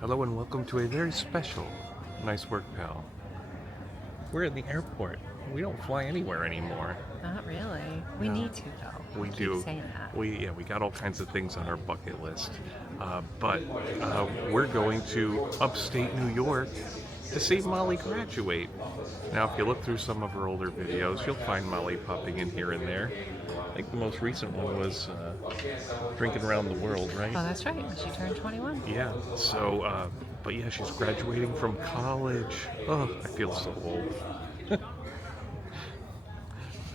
Hello and welcome to a very special Nice Work Pal. We're at the airport. We don't fly anywhere anymore. Not really. We need to though. We Keep do. saying that. We got all kinds of things on our bucket list. But we're going to upstate New York to see Molly graduate. Now, if you look through some of her older videos, you'll find Molly popping in here and there. I think the most recent one was Drinking Around the World, right? Oh, that's right. When she turned 21. Yeah, so, but yeah, she's graduating from college. Oh, I feel so old.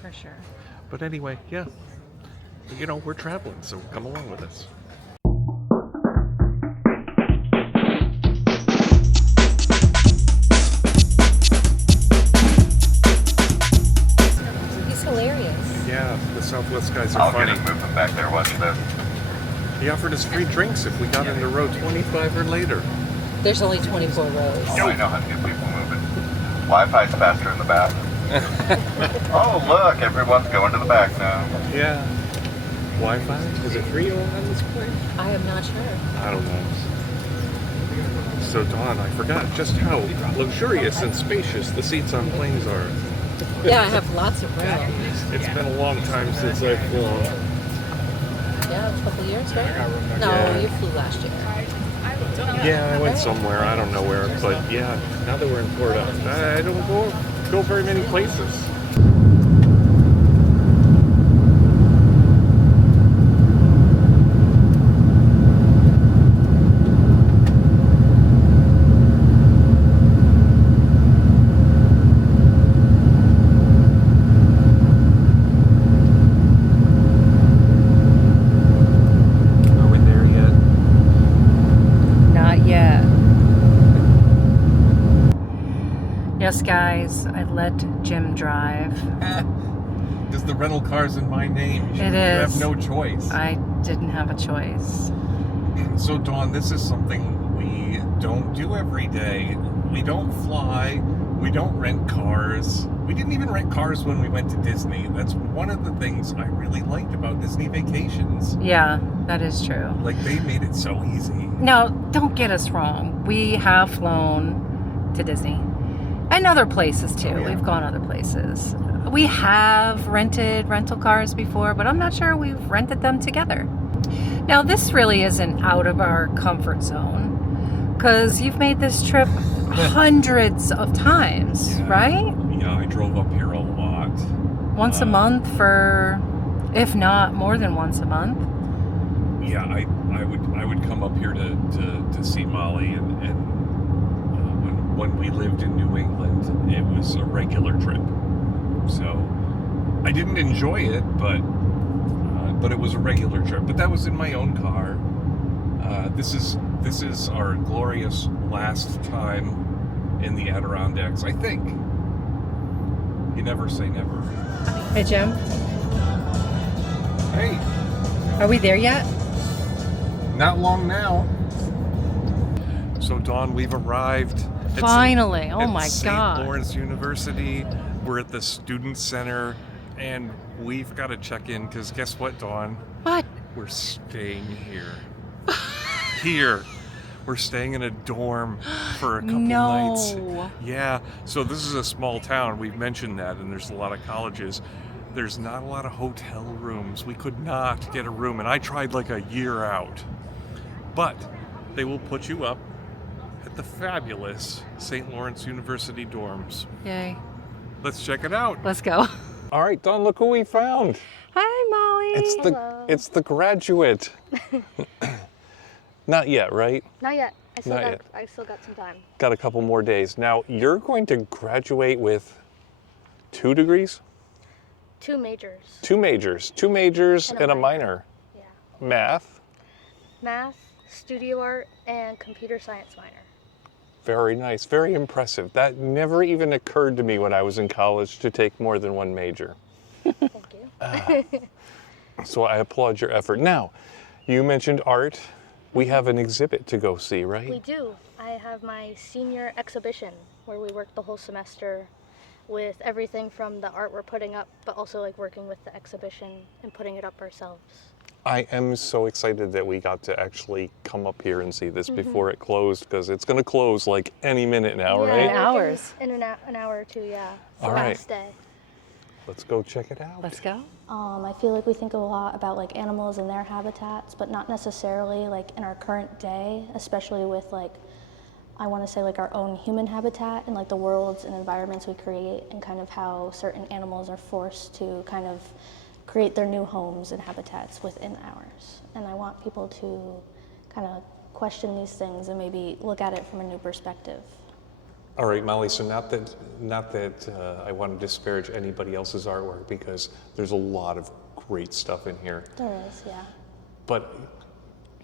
For sure. But anyway, yeah, we're traveling, so come along with us. He's hilarious. Yeah, the Southwest guys are funny. I'll get us moving back there, watch this. He offered us free drinks if we got into row 25 or later. There's only 24 rows. Oh, I know how to get people moving. Wi-Fi's faster in the back. Oh, look, everyone's going to the back now. Yeah. Wi-Fi? Is it free on this plane? I am not sure. I don't know. So, Dawn, I forgot just how luxurious and spacious the seats on planes are. Yeah, I have lots of room. It's been a long time since I've flown. Yeah, a couple years, right? No, Yeah. you flew last year. Yeah, I went somewhere, I don't know where, but yeah, now that we're in Florida, I don't go very many places. Are we there yet? Not yet. Yes, guys, I let Jim drive. Because the rental car's in my name. It You is. have no choice. I didn't have a choice. So, Dawn, this is something we don't do every day. We don't fly. We don't rent cars. We didn't even rent cars when we went to Disney. That's one of the things I really liked about Disney vacations. Yeah, that is true. Like, they made it so easy. Now, don't get us wrong. We have flown to Disney and other places too. Oh, yeah. We've gone other places. We have rented rental cars before, but I'm not sure we've rented them together. Now, this really isn't out of our comfort zone because you've made this trip hundreds of times, Yeah. right? Yeah, I drove up here a lot. Once a month for, if not more than once a month. Yeah, I would come up here to see Molly, and when we lived in New England, it was a regular trip. So I didn't enjoy it, but it was a regular trip. But that was in my own car. This is our glorious last time in the Adirondacks, I think. You never say never. Hey, Jim, Hey, are we there yet? not long now. So, Dawn, we've arrived. at Finally. Oh at my St. God. Lawrence University. We're at the Student Center, and we've got to check in because guess what, Dawn? What? We're staying here. Here. We're staying in a dorm for a couple nights. No. Yeah. So this is a small town. We've mentioned that, and there's a lot of colleges. There's not a lot of hotel rooms. We could not get a room, and I tried like a year out. But they will put you up at the fabulous St. Lawrence University dorms. Yay. Let's check it out. Let's go. All right, Dawn, look who we found. Hi, Molly. It's the graduate. Not yet, right? Not yet. Not yet. I still got some time. Got a couple more days. Now, you're going to graduate with 2 degrees? 2 majors. 2 majors. 2 majors and a minor. Yeah. Math. Math, studio art, and computer science minor. Very nice. Very impressive. That never even occurred to me when I was in college to take more than 1 major. Thank you. So I applaud your effort. Now, you mentioned art. We have an exhibit to go see, right? We do. I have my senior exhibition where we work the whole semester with everything from the art we're putting up, but also like working with the exhibition and putting it up ourselves. I am so excited that we got to actually come up here and see this before it closed, because it's going to close like any minute now, Yeah, right? An hours. In an hour or two, yeah. It's All the right. last day. Let's go check it out. Let's go. I feel like we think a lot about like animals and their habitats, but not necessarily like in our current day, especially with like, I want to say like our own human habitat and like the worlds and environments we create, and kind of how certain animals are forced to kind of create their new homes and habitats within ours. And I want people to kind of question these things and maybe look at it from a new perspective. All right, Molly, so not that I want to disparage anybody else's artwork, because there's a lot of great stuff in here. There is, yeah. But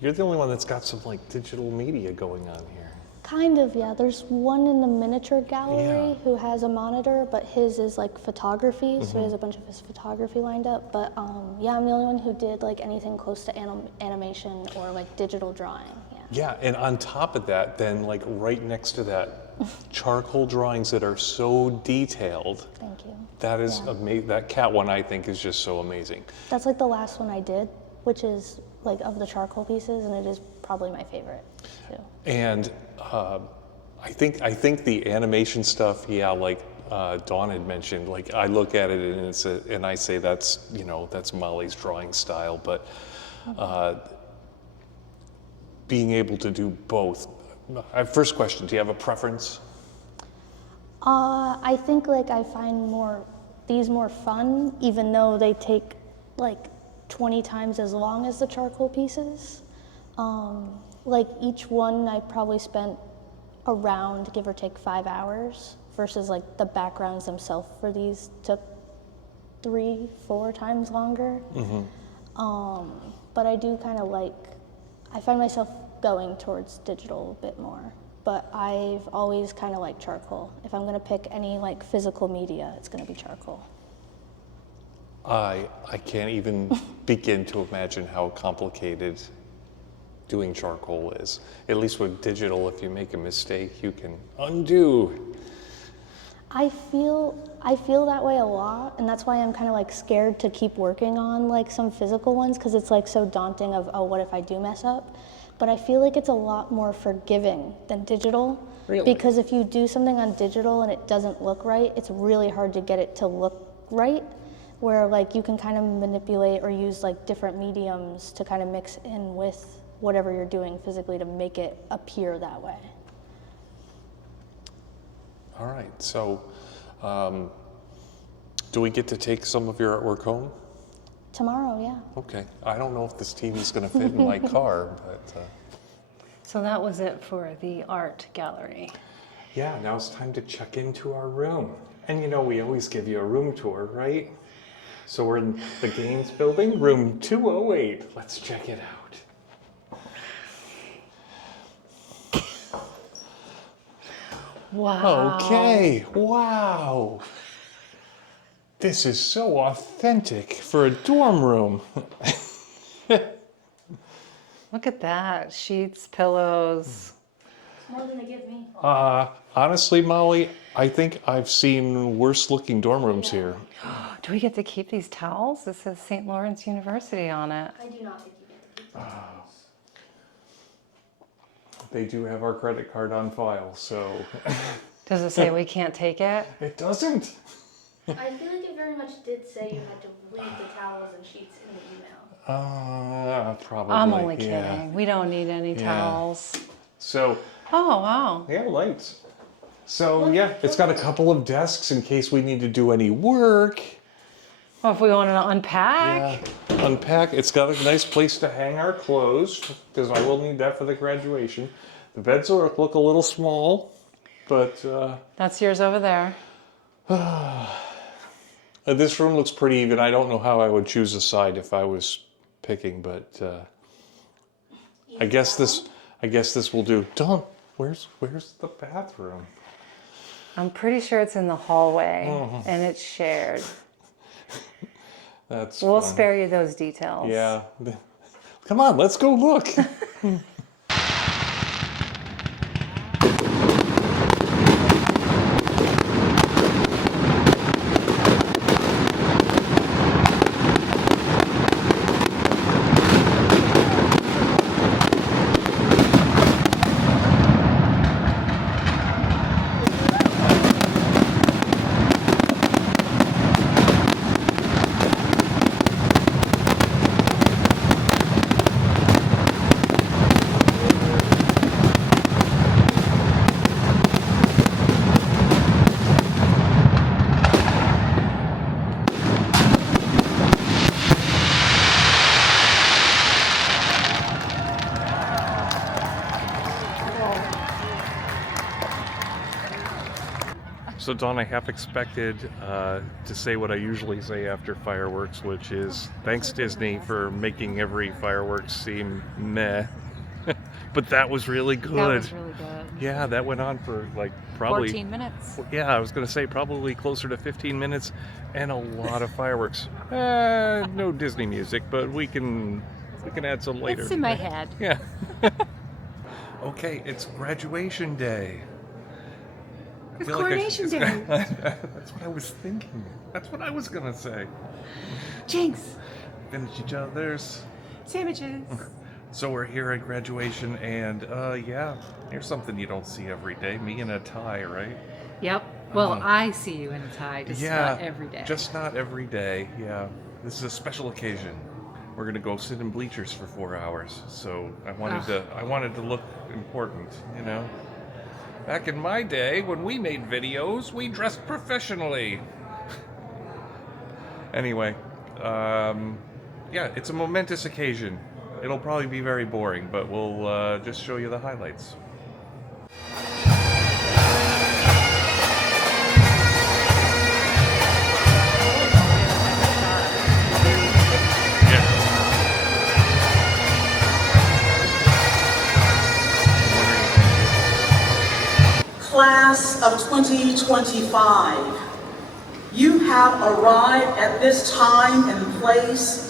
you're the only one that's got some like digital media going on here. Kind of, yeah. There's one in the miniature gallery Yeah. who has a monitor, but his is like photography, so he has a bunch of his photography lined up. But yeah, I'm the only one who did like anything close to animation or like digital drawing. Yeah. Yeah, and on top of that, then like right next to that, charcoal drawings that are so detailed. Thank you. That is Yeah. amazing. That cat one, I think, is just so amazing. That's like the last one I did, which is like of the charcoal pieces, and it is probably my favorite too. And I think the animation stuff, yeah, like Dawn had mentioned, like I look at it and I say that's Molly's drawing style, but being able to do both. First question: do you have a preference? I think like I find these more fun, even though they take like 20 times as long as the charcoal pieces. Like each one I probably spent around, give or take, 5 hours, versus like the backgrounds themselves for these took 3-4 times longer. But I do kind of I find myself going towards digital a bit more. But I've always kind of liked charcoal. If I'm gonna pick any like physical media, it's gonna be charcoal. I can't even begin to imagine how complicated doing charcoal is. At least with digital, if you make a mistake, you can undo. I feel that way a lot, and that's why I'm kind of like scared to keep working on like some physical ones, because it's like so daunting of, oh, what if I do mess up? But I feel like it's a lot more forgiving than digital. Really? Because if you do something on digital and it doesn't look right, it's really hard to get it to look right, where like you can kind of manipulate or use like different mediums to kind of mix in with whatever you're doing physically to make it appear that way. All right, so do we get to take some of your artwork home? Tomorrow, yeah. Okay, I don't know if this TV's gonna fit in my car, but So that was it for the art gallery. yeah, now it's time to check into our room. And we always give you a room tour, right? So we're in the Gaines building, room 208. Let's check it out. Wow. Okay, wow. This is so authentic for a dorm room. Look at that. Sheets, pillows. More than they give me. Honestly, Molly, I think I've seen worse looking dorm rooms here. Do we get to keep these towels? This says St. Lawrence University on it. I do not think you get to keep them. They do have our credit card on file, so. Does it say we can't take it? It doesn't. I feel like it very much did say you had to leave the towels and sheets in the email. Probably. I'm only yeah. kidding. We don't need any Yeah. towels. So, Oh, wow. yeah, lights. So, yeah, it's got a couple of desks in case we need to do any work. Well, if we want to unpack. Yeah, unpack. It's got a nice place to hang our clothes, because I will need that for the graduation. The beds look a little small, but That's yours over there. this room looks pretty even. I don't know how I would choose a side if I was picking, but I guess this will do. Dawn, where's the bathroom? I'm pretty sure it's in the hallway and it's shared. That's We'll fun. spare you those details. Yeah. Come on, let's go look. So Dawn, I half expected to say what I usually say after fireworks, which is thanks Disney for making every fireworks seem meh. But that was really good. That was really good. Yeah, that went on for like probably 14 minutes. Yeah, I was gonna say probably closer to 15 minutes, and a lot of fireworks. No Disney music, but we can add some later. It's in my head. Yeah. Okay, it's graduation day. It's coronation day. That's what I was thinking. That's what I was gonna say. Jinx. Finish each other's. Sandwiches. So we're here at graduation, and yeah, here's something you don't see every day. Me in a tie, right? Yep. Well, I see you in a tie, just not every day. Just not every day. Yeah, this is a special occasion. We're gonna go sit in bleachers for 4 hours. So I wanted to look important, you know. Back in my day, when we made videos, we dressed professionally. Anyway, yeah, it's a momentous occasion. It'll probably be very boring, but we'll just show you the highlights. Class of 2025, you have arrived at this time and place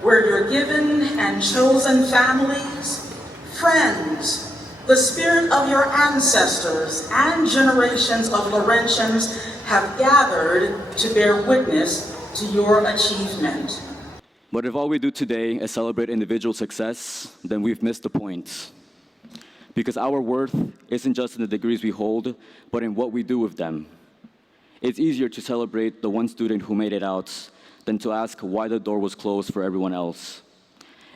where you're given and chosen families, friends, the spirit of your ancestors, and generations of Laurentians have gathered to bear witness to your achievement. But if all we do today is celebrate individual success, then we've missed the point. Because our worth isn't just in the degrees we hold, but in what we do with them. It's easier to celebrate the one student who made it out than to ask why the door was closed for everyone else.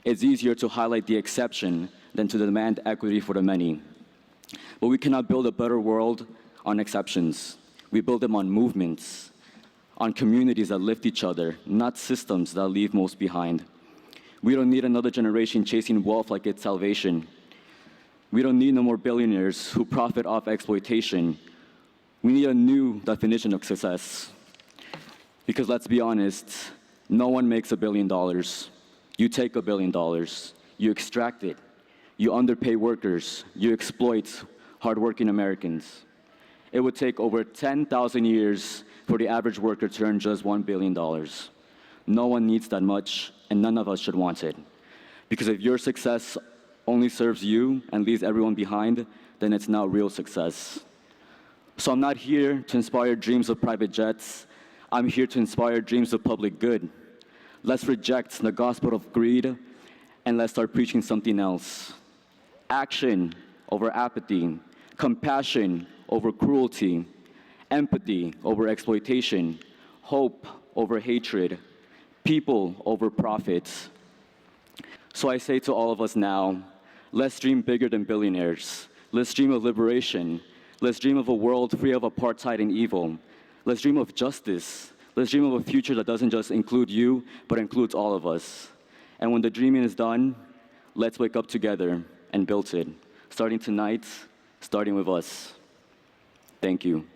It's easier to highlight the exception than to demand equity for the many. But we cannot build a better world on exceptions. We build them on movements, on communities that lift each other, not systems that leave most behind. We don't need another generation chasing wealth like it's salvation. We don't need no more billionaires who profit off exploitation. We need a new definition of success. Because let's be honest, no one makes $1 billion. You take $1 billion, you extract it, you underpay workers, you exploit hardworking Americans. It would take over 10,000 years for the average worker to earn just $1 billion. No one needs that much, and none of us should want it. Because if your success only serves you and leaves everyone behind, then it's not real success. So I'm not here to inspire dreams of private jets. I'm here to inspire dreams of public good. Let's reject the gospel of greed and let's start preaching something else. Action over apathy, compassion over cruelty, empathy over exploitation, hope over hatred, people over profit. So I say to all of us now, let's dream bigger than billionaires. Let's dream of liberation. Let's dream of a world free of apartheid and evil. Let's dream of justice. Let's dream of a future that doesn't just include you, but includes all of us. And when the dreaming is done, let's wake up together and build it. Starting tonight, starting with us. Thank you.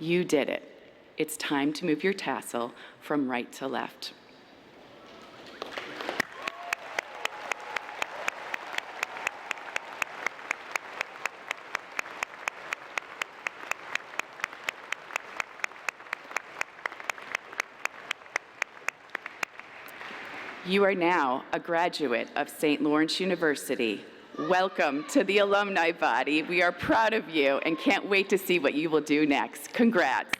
You did it. It's time to move your tassel from right to left. You are now a graduate of St. Lawrence University. Welcome to the alumni body. We are proud of you and can't wait to see what you will do next. Congrats.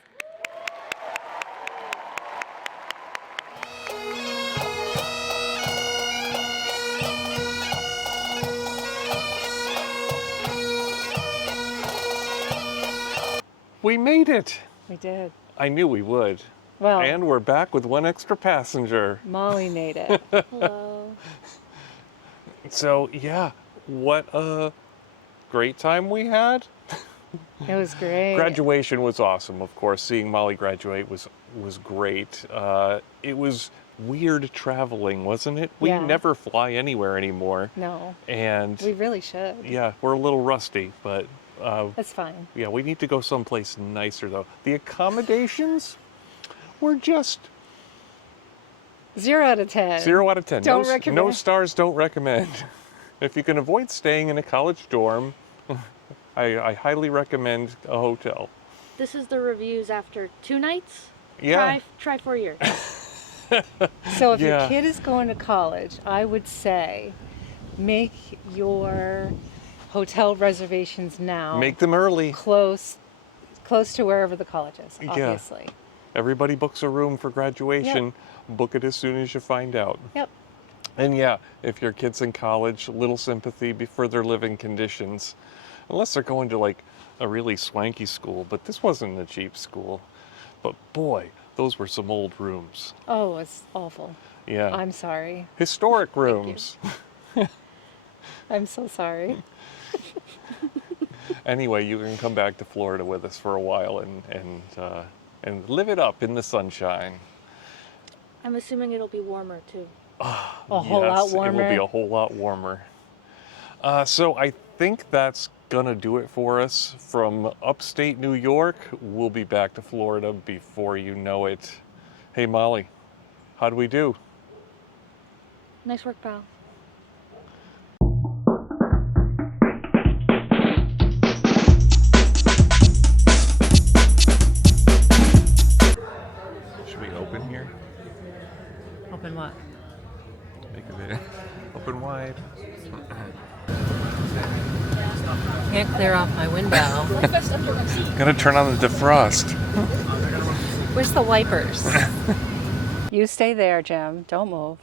We made it. We did. I knew we would. Well, And we're back with one extra passenger. Molly made it. Hello. So yeah, what a great time we had. It was great. Graduation was awesome, of course. Seeing Molly graduate was great. It was weird traveling, wasn't it? We Yeah. never fly anywhere anymore. No, And we really should. yeah, we're a little rusty, but That's fine. yeah, we need to go someplace nicer though. The accommodations were just 0 out of 10. 0 out of 10. Don't No recommend. stars, don't recommend. If you can avoid staying in a college dorm, I highly recommend a hotel. This is the reviews after 2 nights. Yeah. Try 4 years. So if Yeah. your kid is going to college, I would say make your hotel reservations now. Make them early. close to wherever the college is, Yeah. obviously. Everybody books a room for graduation. Book it as soon as you find out. Yep. And yeah, if your kid's in college, little sympathy for their living conditions. Unless they're going to like a really swanky school, but this wasn't a cheap school. But boy, those were some old rooms. Oh, it's awful. Yeah. I'm sorry. Historic rooms. I'm so sorry. Anyway, you can come back to Florida with us for a while and live it up in the sunshine. I'm assuming it'll be warmer too. A whole lot Yes, warmer. It will be a whole lot warmer. So I think that's gonna do it for us from upstate New York. We'll be back to Florida before you know it. Hey Molly, how do we do? Nice work, pal. Should we open here? Open what? Make a video. Open wide. Can't clear off my window. Gonna turn on the defrost. Where's the wipers? You stay there, Jim. Don't move.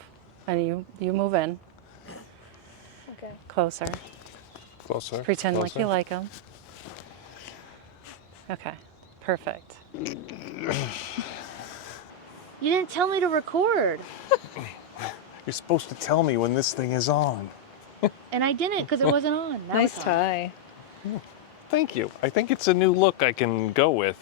And you move in. Okay. Closer. Closer. Pretend like closer. you like them. Okay. Perfect. You didn't tell me to record, You're supposed to tell me when this thing is on. and I didn't because it wasn't on. Now Nice it's on. tie. Thank you. I think it's a new look I can go with.